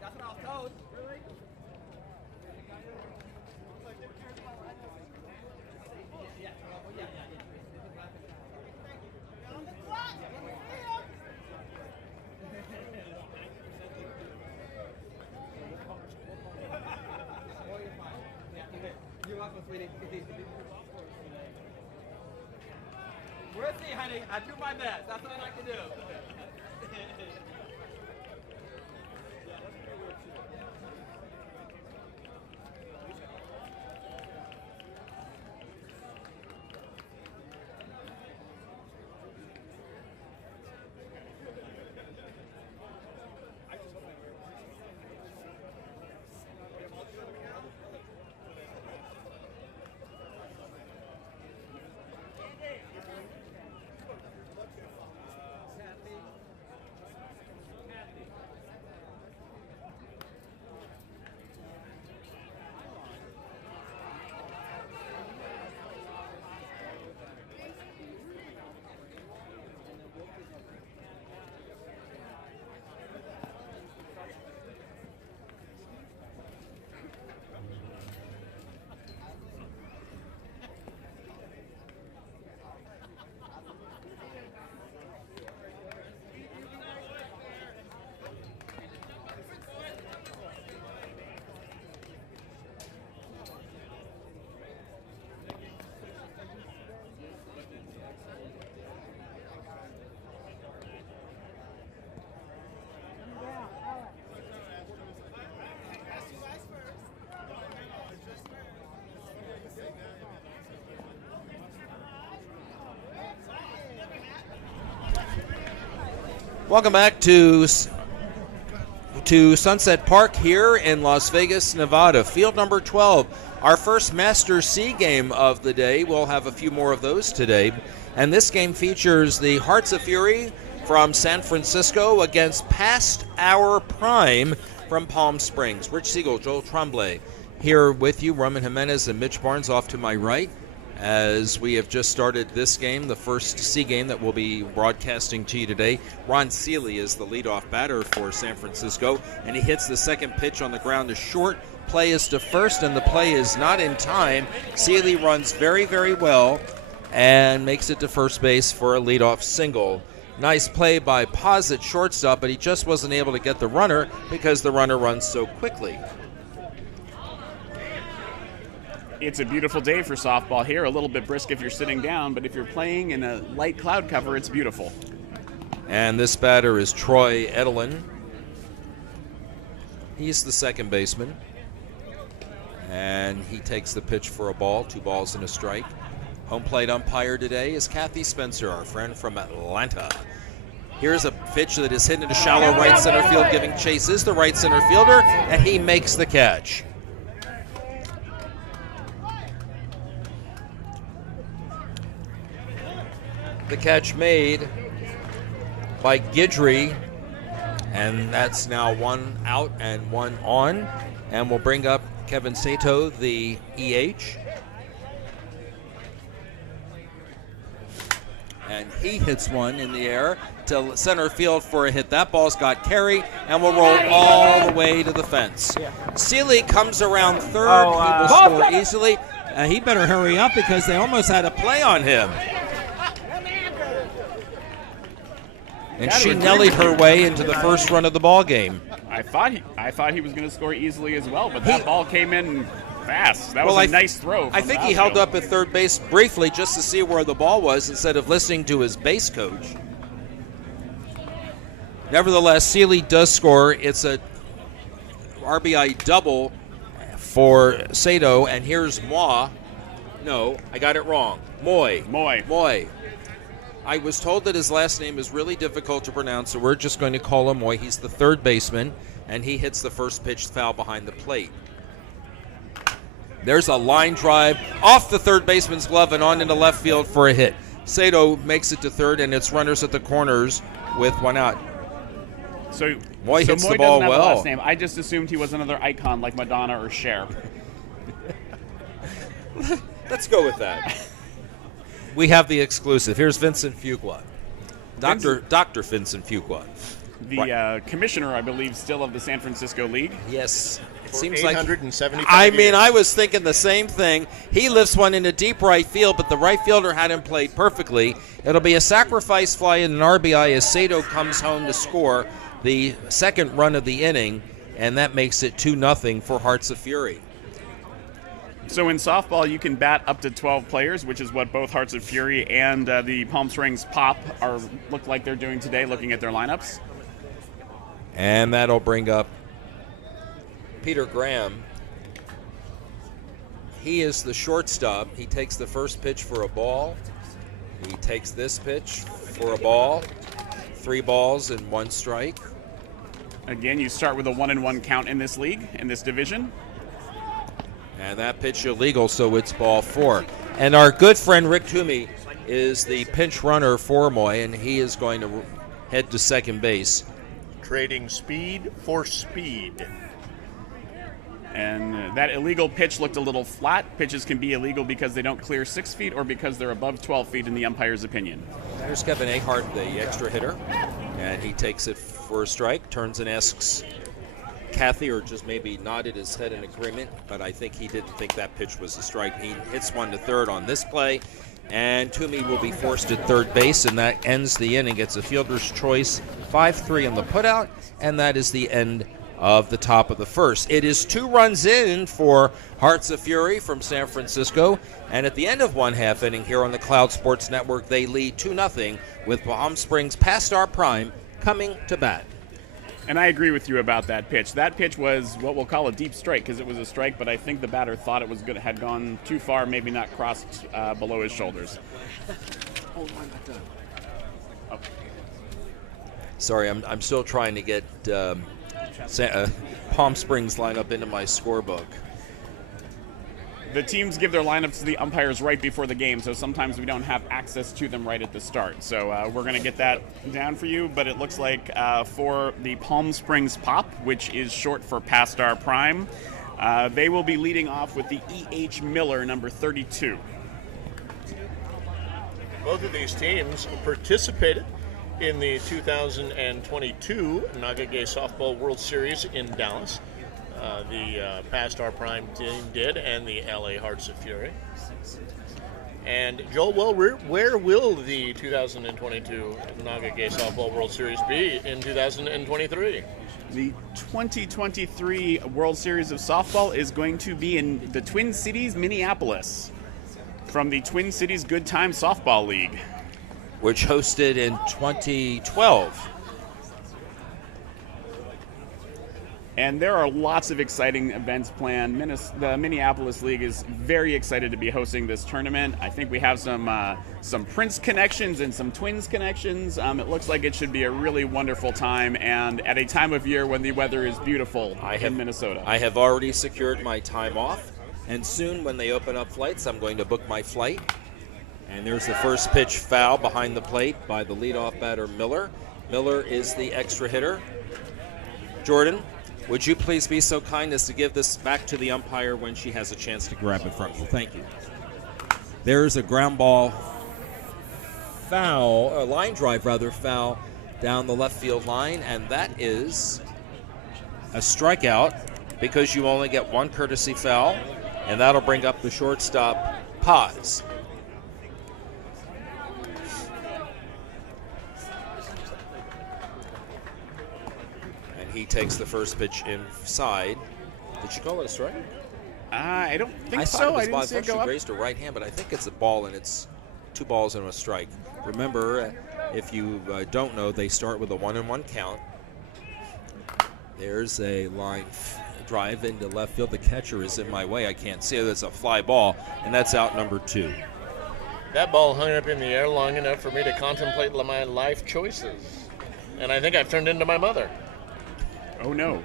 That's what I was told. Really? You're welcome, sweetie. We'll see, honey. I do my best. That's what I like to do. Welcome back to Sunset Park here in Las Vegas, Nevada. Field number 12, our first Masters C game of the day. We'll have a few more of those today. And this game features the Hearts of Fury from San Francisco against Past Our Prime from Palm Springs. Rich Siegel, Joel Tremblay here with you. Roman Jimenez and Mitch Barnes off to my right, as we have just started this game, the first C game that we'll be broadcasting to you today. Ron Seeley is the leadoff batter for San Francisco, and he hits the second pitch on the ground to short. Play is to first, and the play is not in time. Seeley runs very, very well and makes it to first base for a leadoff single. Nice play by Paz at shortstop, but he just wasn't able to get the runner because the runner runs so quickly. It's a beautiful day for softball here. A little bit brisk if you're sitting down, but if you're playing in a light cloud cover, it's beautiful. And this batter is Troy Edelin. He's the second baseman. And he takes the pitch for a ball, 2 balls and a strike. Home plate umpire today is Kathy Spencer, our friend from Atlanta. Here's a pitch that is hit into shallow right center field, giving Chase is the right center fielder, and he makes the catch. The catch made by Guidry, and that's now 1 out and 1 on, and we'll bring up Kevin Sato, the EH, and he hits one in the air to center field for a hit. That ball's got carry and will roll all the way to the fence. Seeley comes around third. He will score easily. He better hurry up because they almost had a play on him. And she nellied her way into the first run of the ball game. I thought he was going to score easily as well, but that ball came in fast. That was a nice throw. I think he held up at third base briefly just to see where the ball was instead of listening to his base coach. Nevertheless, Seeley does score. It's a RBI double for Sato, and here's Moi. No, I got it wrong. Moy. I was told that his last name is really difficult to pronounce, so we're just going to call him Moy. He's the third baseman, and he hits the first pitch foul behind the plate. There's a line drive off the third baseman's glove and on into left field for a hit. Sato makes it to third, and it's runners at the corners with 1 out. So Moy hits Moy the ball doesn't have well. a last name. I just assumed he was another icon like Madonna or Cher. Let's go with that. We have the exclusive. Here's Vincent Fuqua. Dr. Vincent Fuqua. The commissioner, I believe, still of the San Francisco League. Yes. It seems 875 like. I mean, years. I was thinking the same thing. He lifts one into deep right field, but the right fielder had him played perfectly. It'll be a sacrifice fly and an RBI as Sato comes home to score the second run of the inning, and that makes it 2-0 for Hearts of Fury. So in softball, you can bat up to 12 players, which is what both Hearts of Fury and the Palm Springs Pop look like they're doing today, looking at their lineups. And that'll bring up Peter Graham. He is the shortstop. He takes the first pitch for a ball. He takes this pitch for a ball. 3 balls and 1 strike. Again, you start with a 1-1 count in this league, in this division. And that pitch illegal, so it's ball 4. And our good friend Rick Toomey is the pinch runner for Moy, and he is going to head to second base. Trading speed for speed. And that illegal pitch looked a little flat. Pitches can be illegal because they don't clear 6 feet or because they're above 12 feet in the umpire's opinion. There's Kevin Ahart, the extra hitter, and he takes it for a strike, turns and asks Kathy, or just maybe nodded his head in agreement, but I think he didn't think that pitch was a strike. He hits one to third on this play, and Toomey will be forced at third base, and that ends the inning. It's a fielder's choice, 5-3 on the putout, and that is the end of the top of the first. It is 2 runs in for Hearts of Fury from San Francisco, and at the end of 1/2 inning here on the Cloud Sports Network, they lead 2-0 with Palm Springs past our prime coming to bat. And I agree with you about that pitch. That pitch was what we'll call a deep strike because it was a strike, but I think the batter thought it was good, had gone too far, maybe not crossed below his shoulders. Sorry, I'm still trying to get Palm Springs lineup into my scorebook. The teams give their lineups to the umpires right before the game, so sometimes we don't have access to them right at the start. So we're going to get that down for you, but it looks like for the Palm Springs Pop, which is short for Past Our Prime, they will be leading off with the E.H. Miller, number 32. Both of these teams participated in the 2022 Nagage Softball World Series in Dallas. The Past Our Prime team did, and the LA Hearts of Fury. And Joel, well, where will the 2022 Nagage Softball World Series be in 2023? The 2023 World Series of Softball is going to be in the Twin Cities, Minneapolis, from the Twin Cities Good Time Softball League, which hosted in 2012. And there are lots of exciting events planned. The Minneapolis League is very excited to be hosting this tournament. I think we have some Prince connections and some Twins connections. It looks like it should be a really wonderful time, and at a time of year when the weather is beautiful in Minnesota. I have already secured my time off, and soon when they open up flights, I'm going to book my flight. And there's the first pitch foul behind the plate by the leadoff batter, Miller. Miller is the extra hitter. Jordan, would you please be so kind as to give this back to the umpire when she has a chance to grab it from you? Thank you. There's a ground ball foul, a line drive rather, foul down the left field line, and that is a strikeout because you only get one courtesy foul, and that'll bring up the shortstop, Paz. He takes the first pitch inside. Did she call it a strike? I don't think I so. I didn't see it go up. She raised her right hand, but I think it's a ball, and it's 2 balls and a strike. Remember, if you don't know, they start with a 1-1 count. There's a line drive into left field. The catcher is in my way. I can't see it. It's a fly ball, and that's out number 2. That ball hung up in the air long enough for me to contemplate my life choices. And I think I've turned into my mother. Oh, no.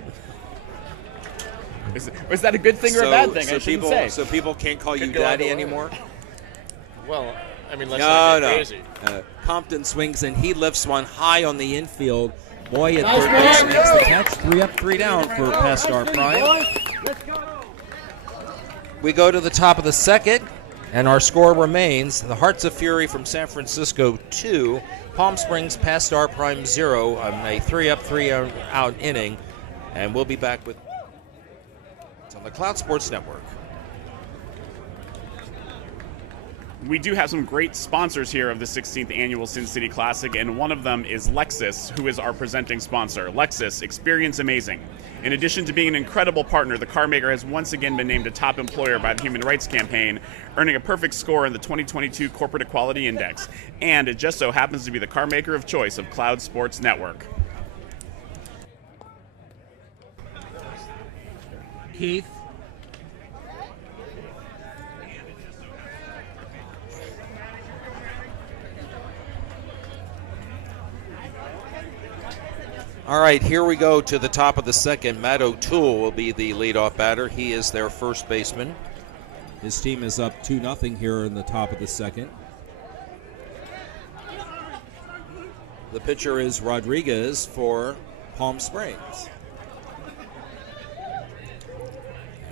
Was that a good thing or a bad thing? I shouldn't say. So people can't call you daddy anymore? Well, I mean, let's not get crazy. Compton swings, and he lifts one high on the infield. Moy at third base makes the catch. 3 up, 3 down for Past Our Prime. We go to the top of the second, and our score remains the Hearts of Fury from San Francisco 2, Palm Springs past our Prime 0 on a 3-up, 3-out inning. And we'll be back with on the Cloud Sports Network. We do have some great sponsors here of the 16th Annual Sin City Classic, and one of them is Lexus, who is our presenting sponsor. Lexus, experience amazing. In addition to being an incredible partner, the car maker has once again been named a top employer by the Human Rights Campaign, earning a perfect score in the 2022 Corporate Equality Index. And it just so happens to be the car maker of choice of Cloud Sports Network. Keith. All right, here we go to the top of the second. Matt O'Toole will be the leadoff batter. He is their first baseman. His team is up 2-0 here in the top of the second. The pitcher is Rodriguez for Palm Springs.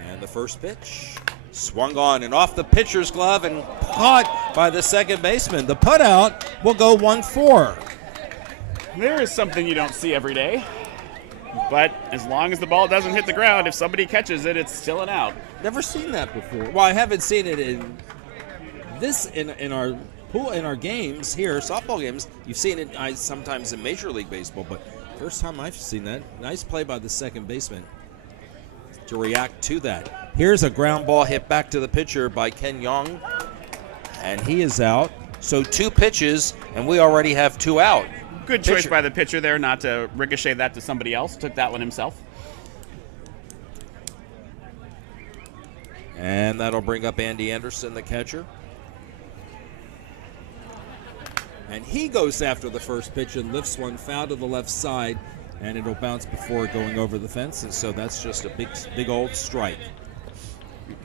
And the first pitch swung on and off the pitcher's glove and caught by the second baseman. The putout will go 1-4. There is something you don't see every day, but as long as the ball doesn't hit the ground, if somebody catches it, it's still an out. Never seen that before. Well, I haven't seen it in our pool, in our games here, softball games. You've seen it sometimes in Major League Baseball, but first time I've seen that. Nice play by the second baseman to react to that. Here's a ground ball hit back to the pitcher by Ken Young, and he is out. So 2 pitches, and we already have 2 out. Good choice by the pitcher there not to ricochet that to somebody else. Took that one himself. And that'll bring up Andy Anderson, the catcher. And he goes after the first pitch and lifts one foul to the left side, and it'll bounce before going over the fence. And so that's just a big old strike.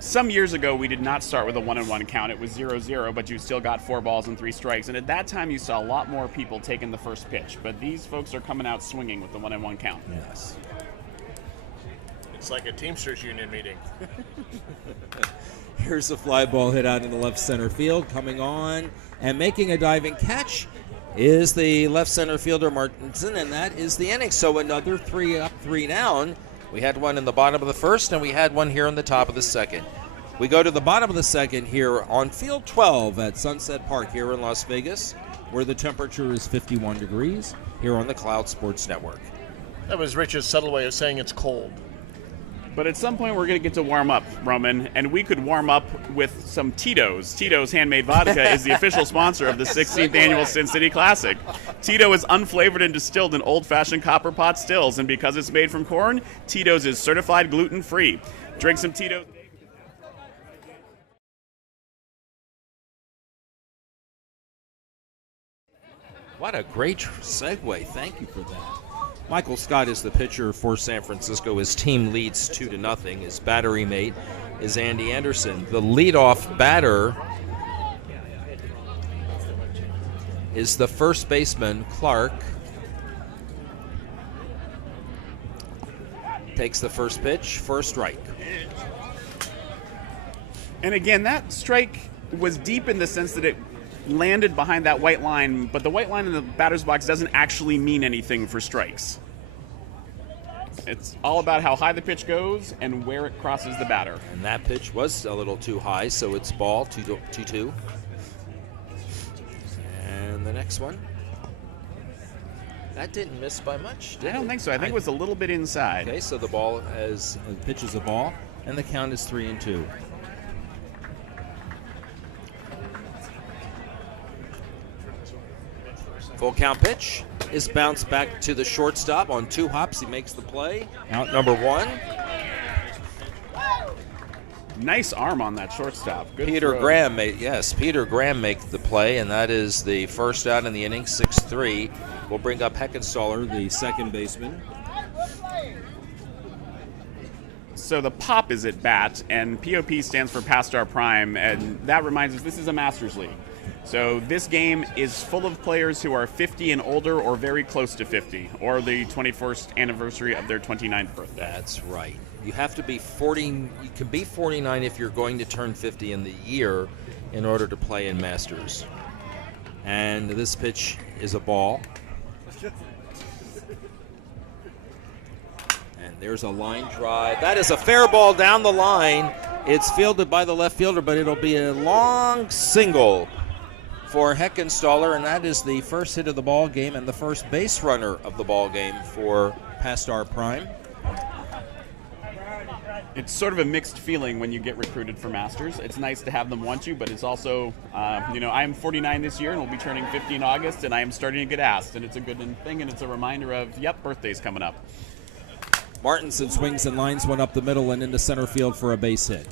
Some years ago, we did not start with a 1-1 count. It was 0-0, but you still got 4 balls and 3 strikes. And at that time, you saw a lot more people taking the first pitch. But these folks are coming out swinging with the 1-1 count. Yes. It's like a Teamsters Union meeting. Here's a fly ball hit out in the left center field. Coming on and making a diving catch is the left center fielder Martinson, and that is the inning. So another 3 up, 3 down. We had one in the bottom of the first, and we had one here in the top of the second. We go to the bottom of the second here on Field 12 at Sunset Park here in Las Vegas, where the temperature is 51 degrees here on the Cloud Sports Network. That was Rich's subtle way of saying it's cold. But at some point, we're going to get to warm up, Roman, and we could warm up with some Tito's. Tito's Handmade Vodka is the official sponsor of the 16th Annual Sin City Classic. Tito is unflavored and distilled in old-fashioned copper pot stills, and because it's made from corn, Tito's is certified gluten-free. Drink some Tito's. What a great segue. Thank you for that. Michael Scott is the pitcher for San Francisco. His team leads 2-0. His battery mate is Andy Anderson. The leadoff batter is the first baseman, Clark. Takes the first pitch for a strike. And again, that strike was deep in the sense that it landed behind that white line, but the white line in the batter's box doesn't actually mean anything for strikes. It's all about how high the pitch goes and where it crosses the batter. And that pitch was a little too high, so it's ball 2-2. And the next one. That didn't miss by much, did it? I don't think so. I think it was a little bit inside. Okay, so the pitch is a ball, and the count is 3-2. Full count pitch is bounced back to the shortstop on 2 hops. He makes the play. Out number 1. Nice arm on that shortstop. Good Peter throw. Graham Peter Graham makes the play, and that is the first out in the inning, 6-3. We'll bring up Heckenstaller, the second baseman. So the POP is at bat, and POP stands for Past Our Prime, and that reminds us this is a Masters League. So this game is full of players who are 50 and older or very close to 50, or the 21st anniversary of their 29th birthday. That's right. You have to be 40. You can be 49 if you're going to turn 50 in the year in order to play in Masters. And this pitch is a ball. And there's a line drive. That is a fair ball down the line. It's fielded by the left fielder, but it'll be a long single for Heckenstaller, and that is the first hit of the ball game and the first base runner of the ball game for Past Our Prime. It's sort of a mixed feeling when you get recruited for Masters. It's nice to have them want you, but it's also, I am 49 this year and will be turning 50 in August, and I am starting to get asked, and it's a good thing, and it's a reminder of, yep, birthday's coming up. Martinson swings and lines one up the middle and into center field for a base hit.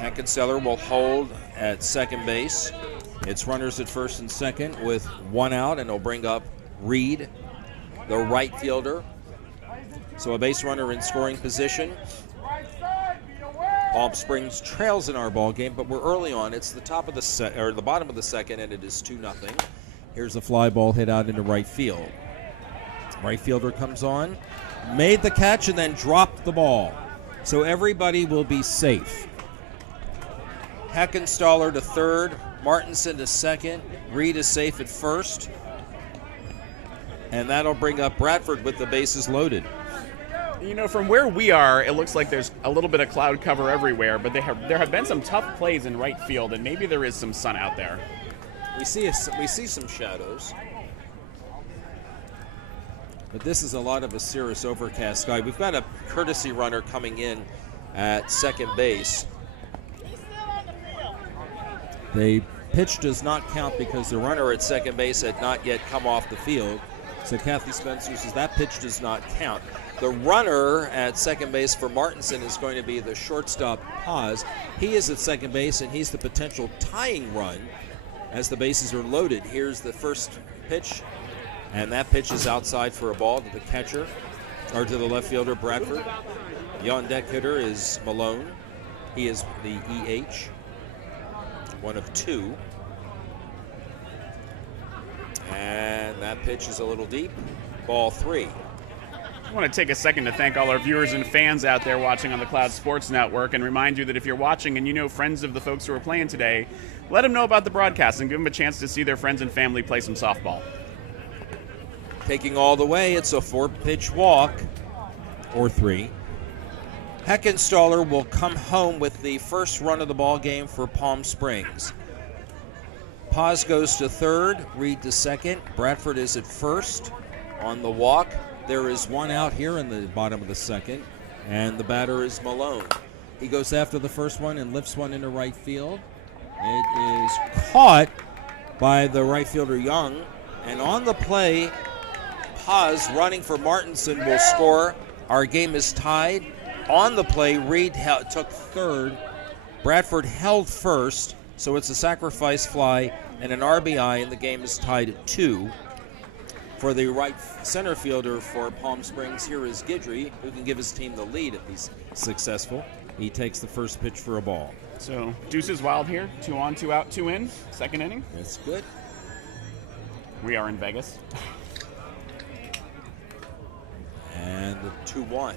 Heckensteller will hold at second base. It's runners at first and second with one out, and he'll bring up Reed, the right fielder. So a base runner in scoring position. Palm Springs trails in our ball game, but we're early on. It's the top of the bottom of the second, and it is 2-0. Here's a fly ball hit out into right field. Right fielder comes on, made the catch, and then dropped the ball. So everybody will be safe. Heckenstaller to third, Martinson to second, Reed is safe at first, and that'll bring up Bradford with the bases loaded. From where we are, it looks like there's a little bit of cloud cover everywhere, but there have been some tough plays in right field, and maybe there is some sun out there. We see some shadows, but this is a lot of a cirrus overcast sky. We've got a courtesy runner coming in at second base. The pitch does not count because the runner at second base had not yet come off the field. So Kathy Spencer says that pitch does not count. The runner at second base for Martinson is going to be the shortstop Paz. He is at second base, and he's the potential tying run as the bases are loaded. Here's the first pitch, and that pitch is outside for a ball to the catcher, or to the left fielder, Bradford. The on-deck hitter is Malone. He is the EH, one of two. And that pitch is a little deep. Ball 3. I want to take a second to thank all our viewers and fans out there watching on the Cloud Sports Network, and remind you that if you're watching and you know friends of the folks who are playing today, let them know about the broadcast and give them a chance to see their friends and family play some softball. Taking all the way, it's a 4-pitch walk, or 3. Heckenstaller will come home with the first run of the ball game for Palm Springs. Paz goes to third, Reed to second. Bradford is at first on the walk. There is one out here in the bottom of the second, and the batter is Malone. He goes after the first one and lifts one into right field. It is caught by the right fielder Young, and on the play, Paz running for Martinson will score. Our game is tied. On the play, Reed took third. Bradford held first, so it's a sacrifice fly and an RBI, and the game is tied at 2. For the right center fielder for Palm Springs, here is Guidry, who can give his team the lead if he's successful. He takes the first pitch for a ball. So deuces wild here. 2 on, 2 out, 2 in. Second inning. That's good. We are in Vegas. And the 2-1.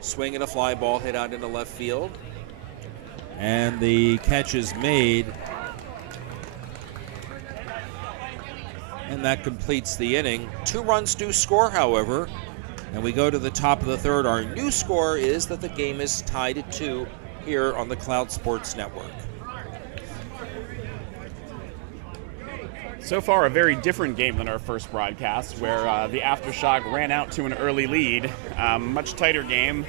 Swing and a fly ball hit out into left field. And the catch is made. And that completes the inning. 2 runs do score, however. And we go to the top of the third. Our new score is that the game is tied at 2 here on the Cloud Sports Network. So far, a very different game than our first broadcast, where the Aftershock ran out to an early lead. Much tighter game.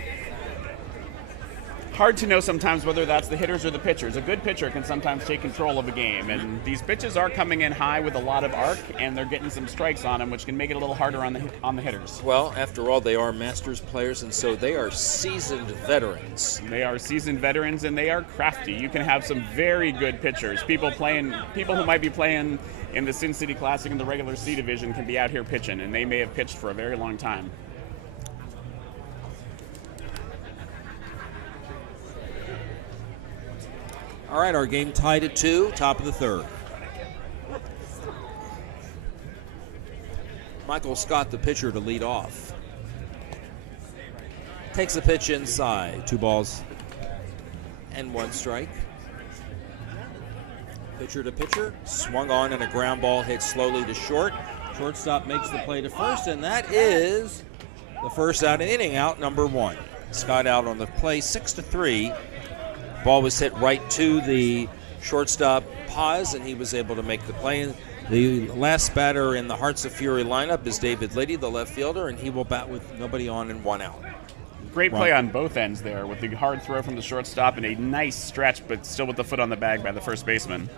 Hard to know sometimes whether that's the hitters or the pitchers. A good pitcher can sometimes take control of a game, and these pitches are coming in high with a lot of arc, and they're getting some strikes on them, which can make it a little harder on the hitters. Well, after all, they are Masters players, and so they are seasoned veterans. They are seasoned veterans, and they are crafty. You can have some very good pitchers. People who might be playing in the Sin City Classic in the regular C division can be out here pitching, and they may have pitched for a very long time. All right, our game tied at 2, top of the third. Michael Scott, the pitcher, to lead off. Takes a pitch inside. 2 balls and 1 strike. Pitcher to pitcher. Swung on and a ground ball hit slowly to short. Shortstop makes the play to first, and that is the first out of inning, out number 1. Scott out on the play, 6-3. Ball was hit right to the shortstop pause, and he was able to make the play. The last batter in the Hearts of Fury lineup is David Liddy, the left fielder, and he will bat with nobody on and 1 out. Great play on both ends there with the hard throw from the shortstop and a nice stretch, but still with the foot on the bag by the first baseman.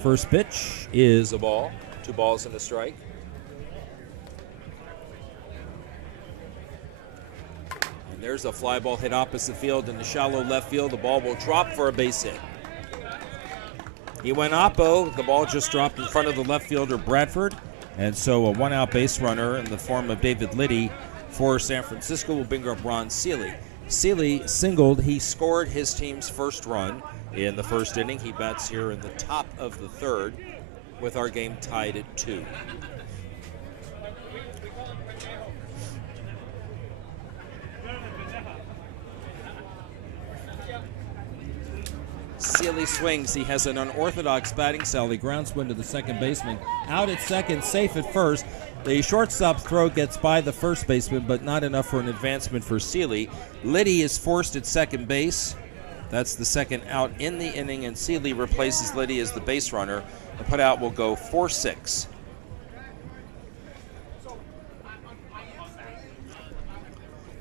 First pitch is a ball. 2 balls and a strike. And there's a fly ball hit opposite field in the shallow left field. The ball will drop for a base hit. He went oppo. The ball just dropped in front of the left fielder, Bradford. And so a 1-out base runner in the form of David Liddy for San Francisco will bring up Ron Seeley. Seeley singled. He scored his team's first run in the first inning. He bats here in the top of the 3rd with our game tied at 2. Seeley swings. He has an unorthodox batting style. He grounds one to the second baseman. Out at second, safe at first. The shortstop's throw gets by the first baseman, but not enough for an advancement for Seeley. Liddy is forced at second base. That's the second out in the inning, and Seeley replaces Liddy as the base runner. The putout will go 4-6.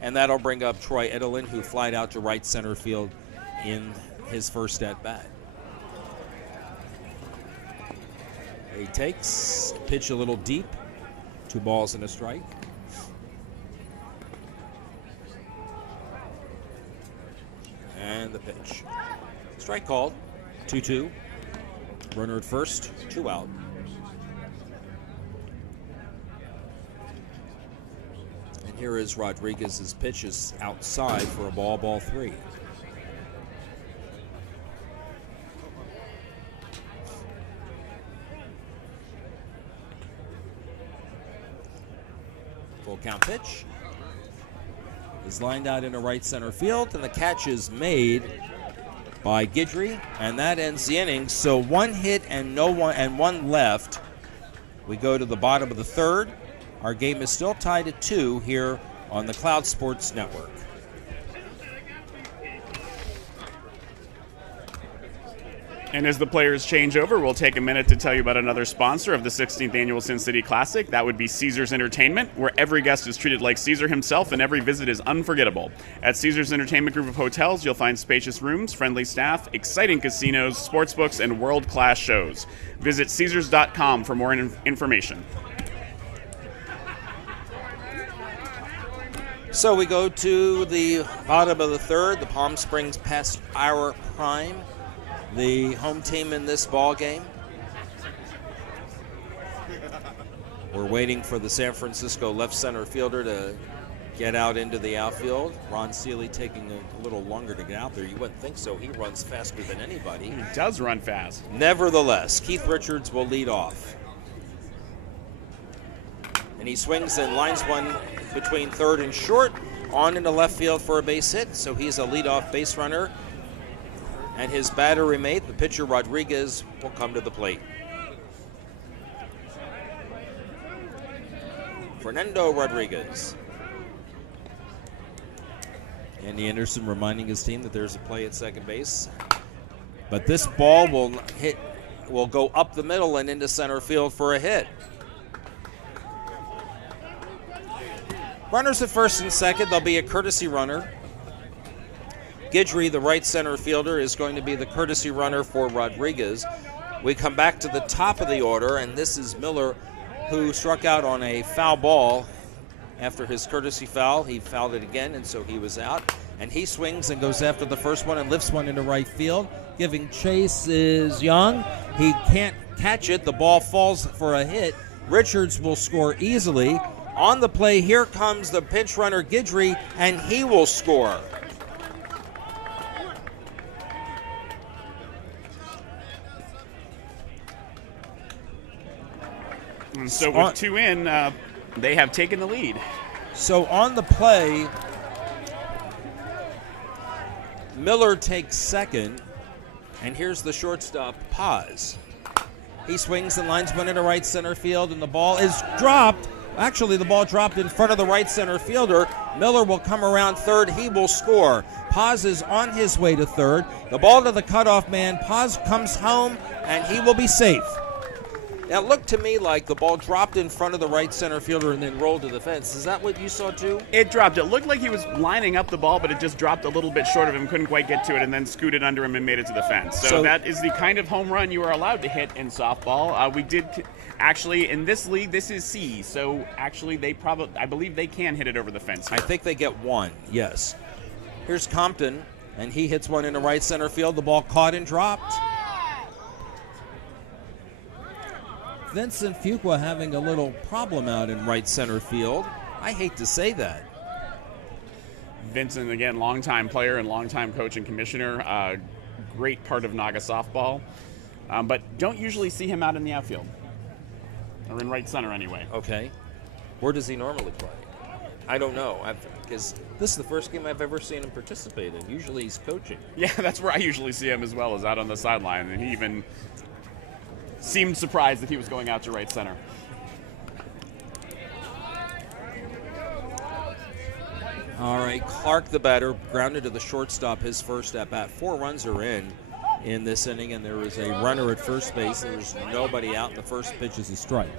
And that'll bring up Troy Edelin, who flied out to right center field in his first at bat. He takes, pitch a little deep, 2 balls and a strike. And the pitch. Strike called, 2-2. Runner at first, 2 out. And here is Rodriguez's pitch is outside for a ball 3. Full count pitch is lined out into right center field, and the catch is made by Guidry, and that ends the inning. So 1 hit and 1 left. We go to the bottom of the 3rd. Our game is still tied at 2 here on the Cloud Sports Network. And as the players change over, we'll take a minute to tell you about another sponsor of the 16th Annual Sin City Classic. That would be Caesars Entertainment, where every guest is treated like Caesar himself and every visit is unforgettable. At Caesars Entertainment Group of Hotels, you'll find spacious rooms, friendly staff, exciting casinos, sportsbooks, and world-class shows. Visit Caesars.com for more information. So we go to the bottom of the 3rd, the Palm Springs past our prime. The home team in this ball game. We're waiting for the San Francisco left center fielder to get out into the outfield. Ron Seeley taking a little longer to get out there. You wouldn't think so. He runs faster than anybody. He does run fast. Nevertheless, Keith Richards will lead off. And he swings and lines one between 3rd and short on into left field for a base hit. So he's a leadoff base runner. And his battery mate, the pitcher Rodriguez, will come to the plate. Fernando Rodriguez. Andy Anderson reminding his team that there's a play at second base. But this ball will go up the middle and into center field for a hit. Runners at first and second. There'll be a courtesy runner. Guidry, the right center fielder, is going to be the courtesy runner for Rodriguez. We come back to the top of the order, and this is Miller, who struck out on a foul ball after his courtesy foul. He fouled it again, and so he was out. And he swings and goes after the first one and lifts one into right field. Giving chase is Young. He can't catch it. The ball falls for a hit. Richards will score easily. On the play, here comes the pinch runner Guidry, and he will score. And so with 2 in, they have taken the lead. So on the play, Miller takes second, and here's the shortstop, Paz. He swings and lines one into right center field, and the ball is dropped. Actually, the ball dropped in front of the right center fielder. Miller will come around third. He will score. Paz is on his way to third. The ball to the cutoff man. Paz comes home, and he will be safe. Now, it looked to me like the ball dropped in front of the right center fielder and then rolled to the fence. Is that what you saw, too? It dropped. It looked like he was lining up the ball, but it just dropped a little bit short of him, couldn't quite get to it, and then scooted under him and made it to the fence. So that is the kind of home run you are allowed to hit in softball. We did actually, in this league, this is C, so actually I believe they can hit it over the fence here. I think they get one, yes. Here's Compton, and he hits one in the right center field. The ball caught and dropped. Vincent Fuqua having a little problem out in right center field. I hate to say that. Vincent, again, longtime player and longtime coach and commissioner. Great part of Naga softball. But don't usually see him out in the outfield. Or in right center, anyway. Okay. Where does he normally play? I don't know. Because this is the first game I've ever seen him participate in. Usually he's coaching. Yeah, that's where I usually see him as well, as out on the sideline. And he even seemed surprised that he was going out to right center. All right, Clark, the batter, grounded to the shortstop his first at bat. 4 runs are in this inning, and there is a runner at first base. There's nobody out, and the first pitch is a strike.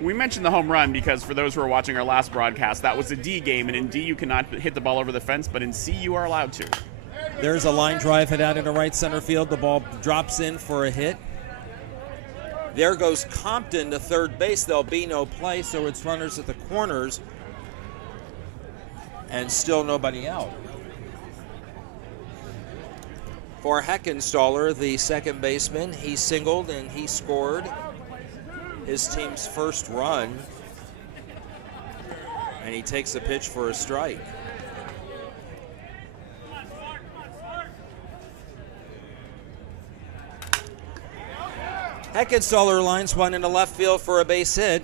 We mentioned the home run because for those who are watching our last broadcast, that was a D game, and in D you cannot hit the ball over the fence, but in C you are allowed to. There's a line drive hit out into right center field. The ball drops in for a hit. There goes Compton to third base. There'll be no play, so it's runners at the corners and still nobody out. For Heckenstaller, the second baseman, he singled and he scored his team's first run, and he takes a pitch for a strike. Heckenstaller lines one into left field for a base hit.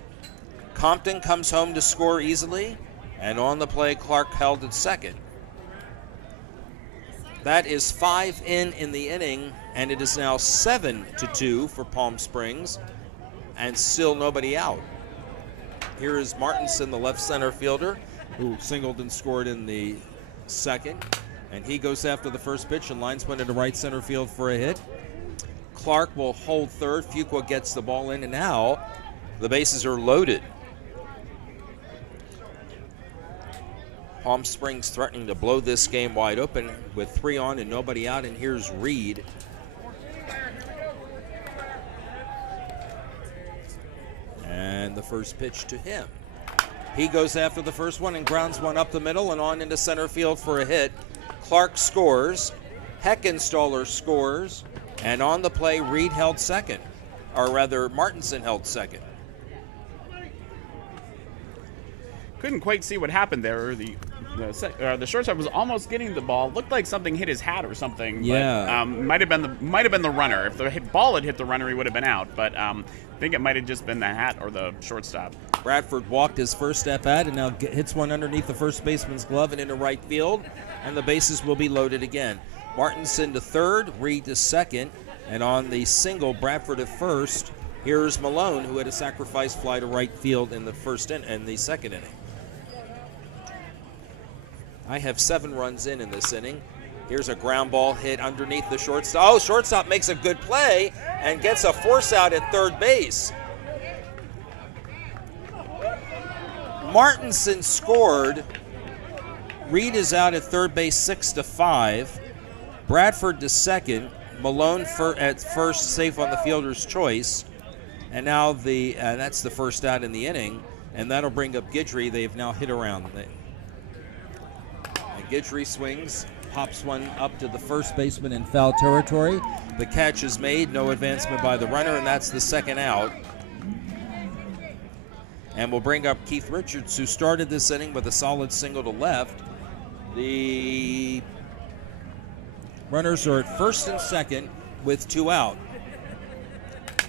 Compton comes home to score easily, and on the play, Clark held at second. That is 5 in the inning, and it is now 7-2 for Palm Springs, and still nobody out. Here is Martinson, the left center fielder, who singled and scored in the second, and he goes after the first pitch and lines one into right center field for a hit. Clark will hold third. Fuqua gets the ball in, and now the bases are loaded. Palm Springs threatening to blow this game wide open with 3 on and nobody out, and here's Reed. And the first pitch to him. He goes after the first one and grounds one up the middle and on into center field for a hit. Clark scores. Heckenstaller scores. And on the play, Reed held second. Or rather, Martinson held second. Couldn't quite see what happened there. The shortstop was almost getting the ball. Looked like something hit his hat or something. Yeah. But, might have been the runner. If the ball had hit the runner, he would have been out. But I think it might have just been the hat or the shortstop. Bradford walked his first at bat and now hits one underneath the first baseman's glove and into right field. And the bases will be loaded again. Martinson to third, Reed to second. And on the single, Bradford at first. Here's Malone, who had a sacrifice fly to right field in the second inning. I have 7 runs in this inning. Here's a ground ball hit underneath the shortstop. Oh, shortstop makes a good play and gets a force out at third base. Martinson scored. Reed is out at third base 6-5. Bradford to second. Malone at first, safe on the fielder's choice. And now that's the first out in the inning. And that'll bring up Guidry. They've now hit around. Guidry swings, pops one up to the first baseman in foul territory. The catch is made, no advancement by the runner, and that's the second out. And we'll bring up Keith Richards, who started this inning with a solid single to left. The runners are at first and second with 2 out.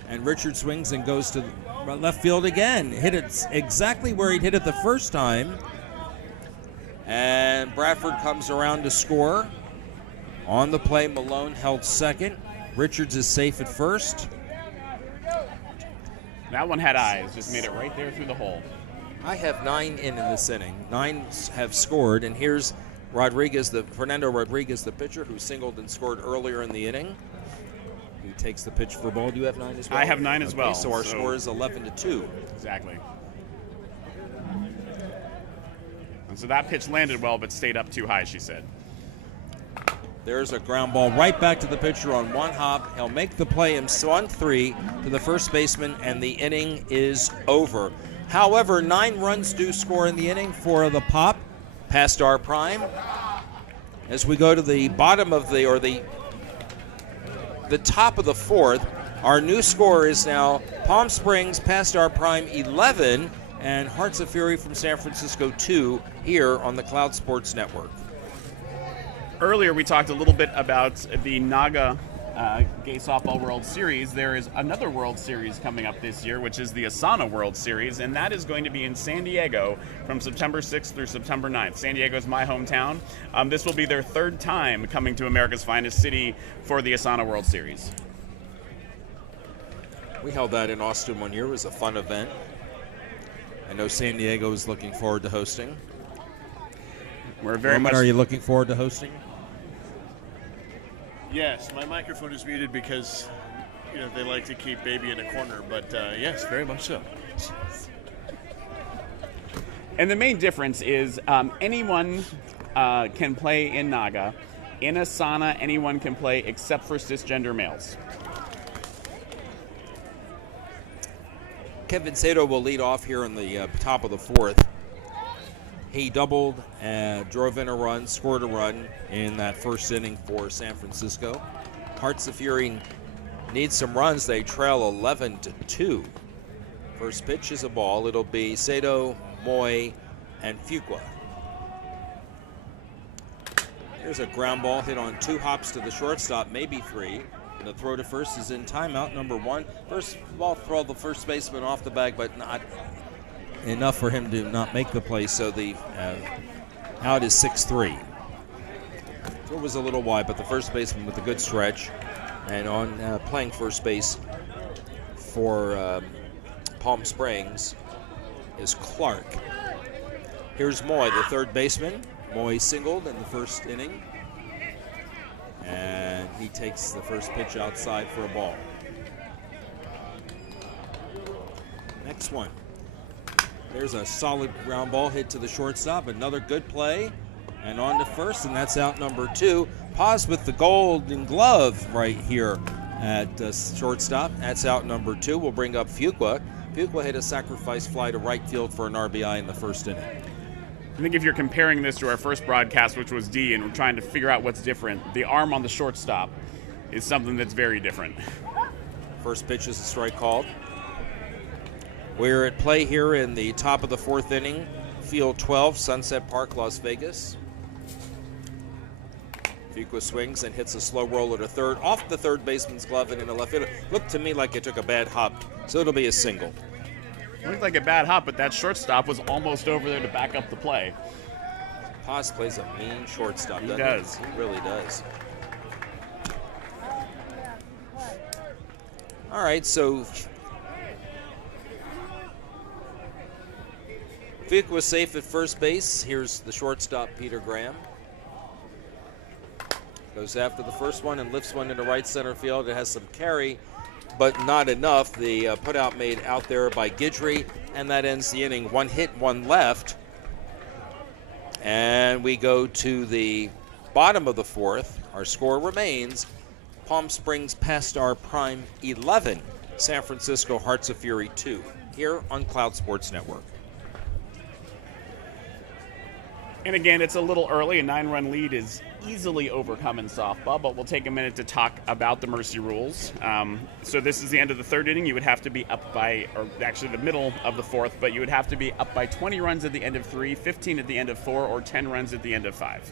And Richards swings and goes to left field again. Hit it exactly where he'd hit it the first time. And Bradford comes around to score. On the play, Malone held second. Richards is safe at first. That one had eyes, just made it right there through the hole. I have 9 in this inning. 9 have scored, and here's Fernando Rodriguez, the pitcher, who singled and scored earlier in the inning. He takes the pitch for a ball. Do you have 9 as well? I have 9 as well. So our score is 11-2. Exactly. And so that pitch landed well, but stayed up too high, she said. There's a ground ball right back to the pitcher on one hop. He'll make the play in 1-3 to the first baseman, and the inning is over. However, 9 runs do score in the inning for the Pop, past our prime. As we go to the bottom of the top of the fourth, our new score is now Palm Springs, past our prime, 11, and Hearts of Fury from San Francisco, 2, here on the Cloud Sports Network. Earlier, we talked a little bit about the Naga Gay Softball World Series. There is another World Series coming up this year, which is the Asana World Series, and that is going to be in San Diego from September 6th through September 9th. San Diego is my hometown. This will be their 3rd time coming to America's finest city for the Asana World Series. We held that in Austin one year. It was a fun event. I know San Diego is looking forward to hosting. We're very Roman, much. are you looking forward to hosting? Yes, my microphone is muted because they like to keep baby in a corner, but yes, very much so. And the main difference is anyone can play in Naga. In Asana, anyone can play except for cisgender males. Kevin Sato will lead off here in the top of the fourth. He doubled, drove in a run, scored a run in that first inning for San Francisco. Hearts of Fury need some runs. They trail 11-2. First pitch is a ball. It'll be Sato, Moy, and Fuqua. Here's a ground ball hit on 2 hops to the shortstop, maybe 3. And the throw to first is in timeout number 1. First ball throw the first baseman off the bag, but not enough for him to not make the play, so the out is 6-3. Throw was a little wide, but the first baseman with a good stretch, and on playing first base for Palm Springs is Clark. Here's Moy, the third baseman. Moy singled in the first inning, and he takes the first pitch outside for a ball. Next one. There's a solid ground ball hit to the shortstop. Another good play. And on to first, and that's out number 2. Paz with the golden glove right here at shortstop. That's out number 2. We'll bring up Fuqua. Fuqua hit a sacrifice fly to right field for an RBI in the first inning. I think if you're comparing this to our first broadcast, which was D, and we're trying to figure out what's different, the arm on the shortstop is something that's very different. First pitch is a strike called. We're at play here in the top of the fourth inning, Field 12, Sunset Park, Las Vegas. Fuqua swings and hits a slow roller to third, off the third baseman's glove and in the left field. Looked to me like it took a bad hop, so it'll be a single. It looked like a bad hop, but that shortstop was almost over there to back up the play. Paz plays a mean shortstop, doesn't he? Does. He really does. All right, so Fuqua was safe at first base. Here's the shortstop, Peter Graham. Goes after the first one and lifts one into right center field. It has some carry, but not enough. The putout made out there by Guidry, and that ends the inning. 1 hit, 1 left. And we go to the bottom of the fourth. Our score remains Palm Springs past our prime 11, San Francisco Hearts of Fury 2, here on Cloud Sports Network. And again, it's a little early. A 9-run lead is easily overcome in softball, but we'll take a minute to talk about the mercy rules. So this is the end of the third inning. You would have to be up by, or actually the middle of the fourth, but you would have to be up by 20 runs at the end of 3, 15 at the end of 4, or 10 runs at the end of 5.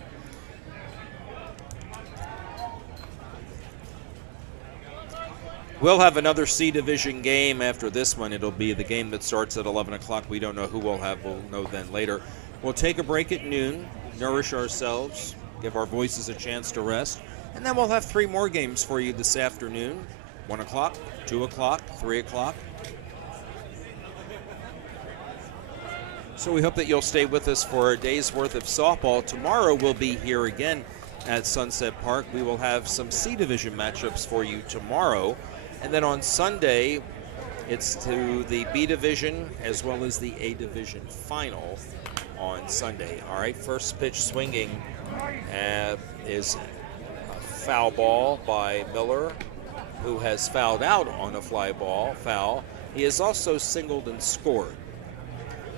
We'll have another C Division game after this one. It'll be the game that starts at 11 o'clock. We don't know who we'll have. We'll know then later. We'll take a break at noon. nourish ourselves, give our voices a chance to rest. And then we'll have 3 more games for you this afternoon. 1 o'clock, 2 o'clock, 3 o'clock. So we hope that you'll stay with us for a day's worth of softball. Tomorrow we'll be here again at Sunset Park. We will have some C Division matchups for you tomorrow. And then on Sunday, it's to the B Division as well as the A Division final on Sunday. All right, first pitch swinging is a foul ball by Miller, who has fouled out on a fly ball foul. He has also singled and scored.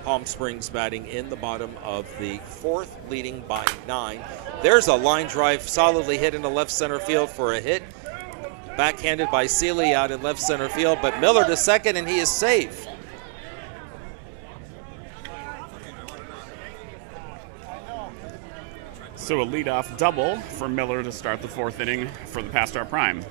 Palm Springs batting in the bottom of the 4th, leading by 9. There's a line drive solidly hit into left center field for a hit. Backhanded by Seeley out in left center field, but Miller to second, and he is safe. So a leadoff double for Miller to start the 4th inning for the Past Our Prime.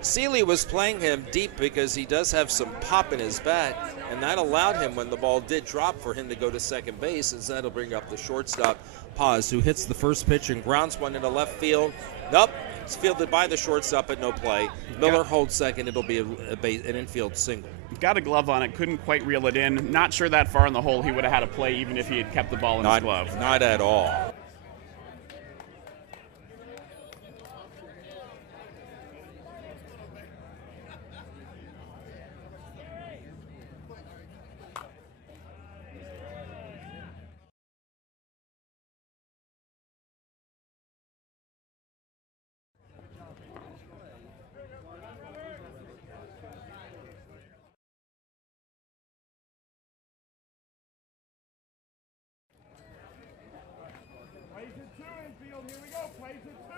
Seeley was playing him deep because he does have some pop in his bat, and that allowed him, when the ball did drop, for him to go to second base, and that'll bring up the shortstop, Paz, who hits the first pitch and grounds one into left field. Nope, it's fielded by the shortstop, but no play. Miller holds second. It'll be an infield single. Got a glove on it, couldn't quite reel it in. Not sure that far in the hole he would have had a play even if he had kept the ball in his glove. Not at all. Here we go, plays it 2.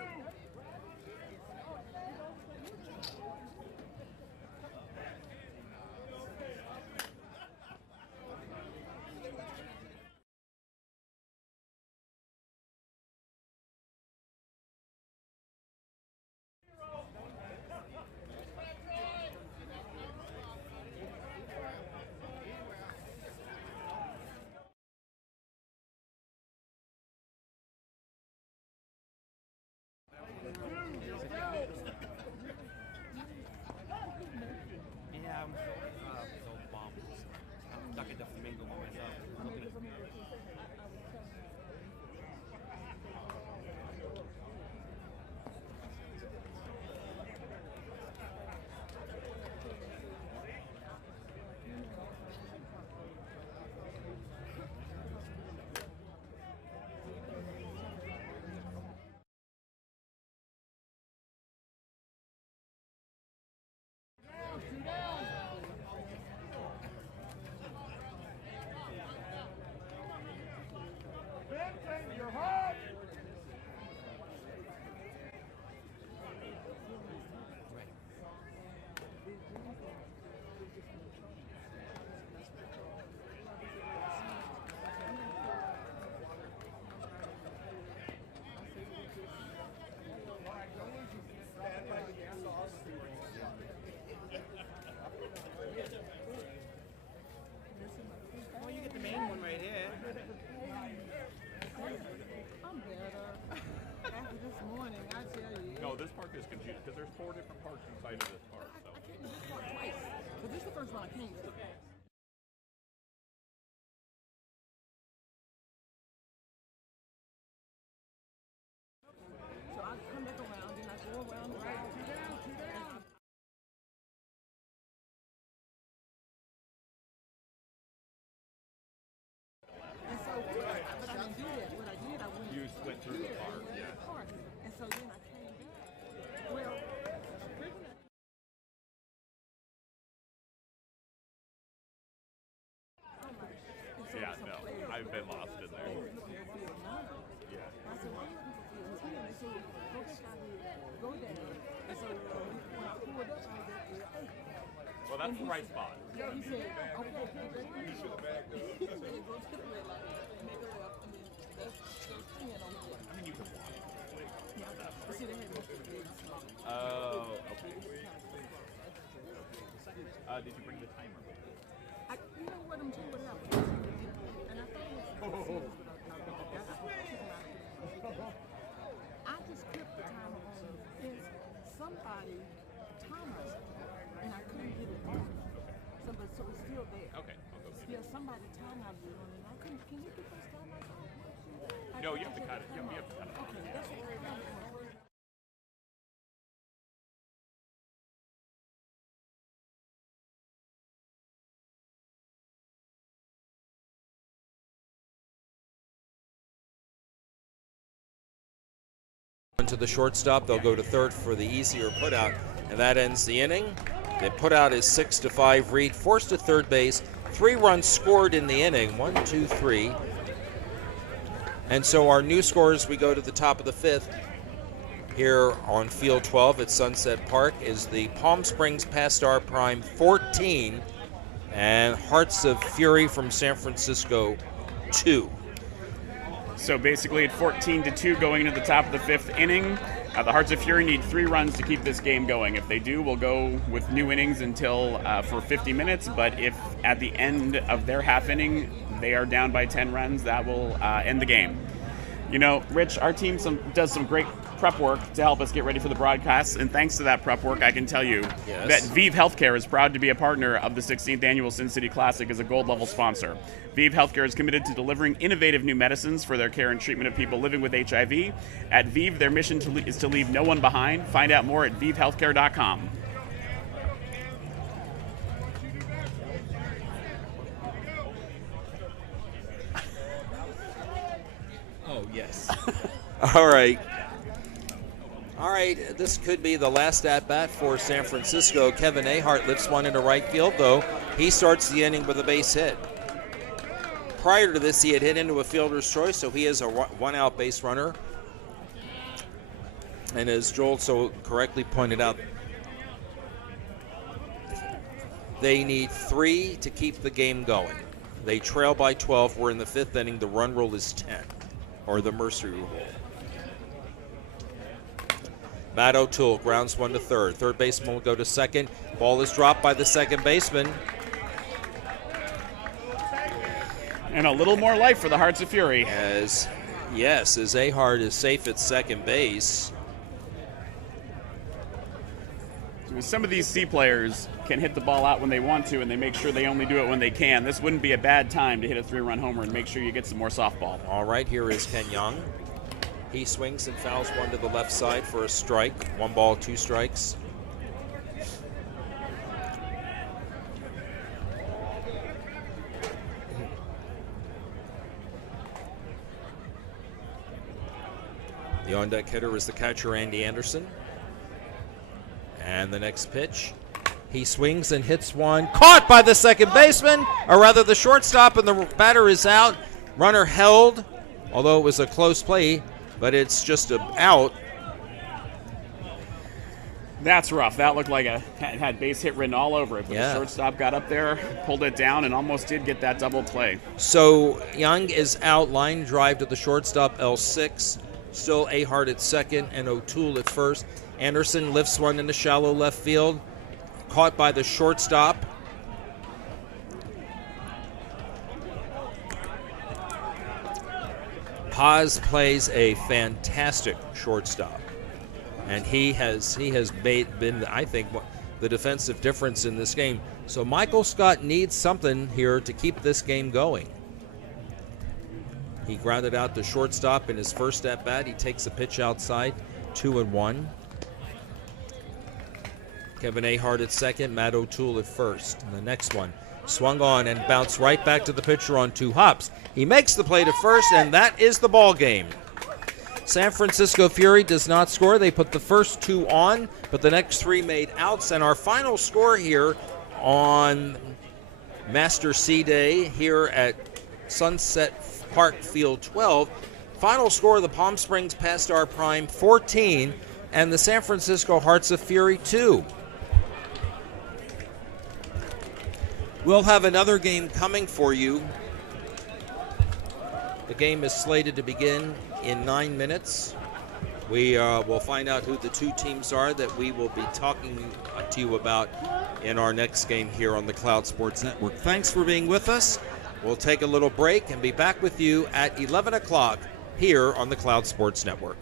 Yeah, I'm so bummed. I'm stuck at the Flamingo by myself. Looking at Benton, you're hot. well, you get the main one right here. I'm better. After this morning, I tell you. No, this park is confused because there's 4 different parks inside of this park. So. I came to this park twice. But this is the first one I came to. So I come back around and I go around the right. And so, but I didn't do that. What I did, I went. You went through the park, yeah. And so then I came back. Well, Yeah, no, I've been lost in there. Yeah. I said, why are you looking for fields here? They said, go back out here, go down. And so when I pulled up, I was at area 8. Well, that's the right spot. Yeah, he said, okay, you should have backed up. He said, go to the red light, make a left, and then there's 10 on the left. I mean, you can walk. Yeah, but see, they had most of the big small. Oh, okay. Did you bring the timer with you? You know what, I'm told what happened. And I thought it was but I took him out. I just clipped the timer on the fence. Somebody timer, and I couldn't get it on. So it's still there. Okay, I'll go get Still, somebody timer it on, and I couldn't. Can you get those timers off? No, you have to cut it. You have to cut it. Okay, that's what we're doing. To the shortstop, they'll go to third for the easier putout, and that ends the inning. The putout is 6-5. Reed forced to third base. 3 runs scored in the inning. 1, 2, 3. And so our new scores, we go to the top of the 5th. Here on Field 12 at Sunset Park is the Palm Springs Past Our Prime 14 and Hearts of Fury from San Francisco 2. So basically at 14-2 going into the top of the 5th inning. The Hearts of Fury need 3 runs to keep this game going. If they do, we'll go with new innings until for 50 minutes. But if at the end of their half inning they are down by 10 runs, that will end the game. You know, Rich, our team does some great prep work to help us get ready for the broadcast, and thanks to that prep work, I can tell you that ViiV Healthcare is proud to be a partner of the 16th Annual Sin City Classic as a gold-level sponsor. ViiV Healthcare is committed to delivering innovative new medicines for their care and treatment of people living with HIV. At ViiV, their mission is to leave no one behind. Find out more at ViiVHealthcare.com. Oh, yes. All right. All right, this could be the last at-bat for San Francisco. Kevin Ahart lifts one into right field, though. He starts the inning with a base hit. Prior to this, he had hit into a fielder's choice, so he is a one-out base runner. And as Joel so correctly pointed out, they need 3 to keep the game going. They trail by 12. We're in the 5th inning. The run rule is 10, or the Mercy rule. Matt O'Toole grounds one to third. Third baseman will go to second. Ball is dropped by the second baseman. And a little more life for the Hearts of Fury. As Ahart is safe at second base. Some of these C players can hit the ball out when they want to, and they make sure they only do it when they can. This wouldn't be a bad time to hit a 3-run homer and make sure you get some more softball. All right, here is Ken Young. He swings and fouls one to the left side for a strike. 1 ball, 2 strikes. The on-deck hitter is the catcher, Andy Anderson. And the next pitch, he swings and hits one. Caught by the second baseman, or rather the shortstop, and the batter is out. Runner held, although it was a close play, but it's just an out. That's rough. That looked like it had base hit written all over it. But the shortstop got up there, pulled it down, and almost did get that double play. So Young is out. Line drive to the shortstop, L6. Still Ahart at second and O'Toole at first. Anderson lifts one into shallow left field. Caught by the shortstop. Paz plays a fantastic shortstop. And he has been, I think, the defensive difference in this game. So Michael Scott needs something here to keep this game going. He grounded out the shortstop in his first at-bat. He takes a pitch outside, 2-1. Kevin Ahart at second, Matt O'Toole at first. And the next one swung on and bounced right back to the pitcher on 2 hops. He makes the play to first, and that is the ball game. San Francisco Fury does not score. They put the first 2 on, but the next 3 made outs. And our final score here on Master C Day here at Sunset Park Field 12. Final score, the Palm Springs Past Our Prime 14 and the San Francisco Hearts of Fury 2. We'll have another game coming for you. The game is slated to begin in 9 minutes. We will find out who the 2 teams are that we will be talking to you about in our next game here on the Cloud Sports Network. Thanks for being with us. We'll take a little break and be back with you at 11 o'clock here on the Cloud Sports Network.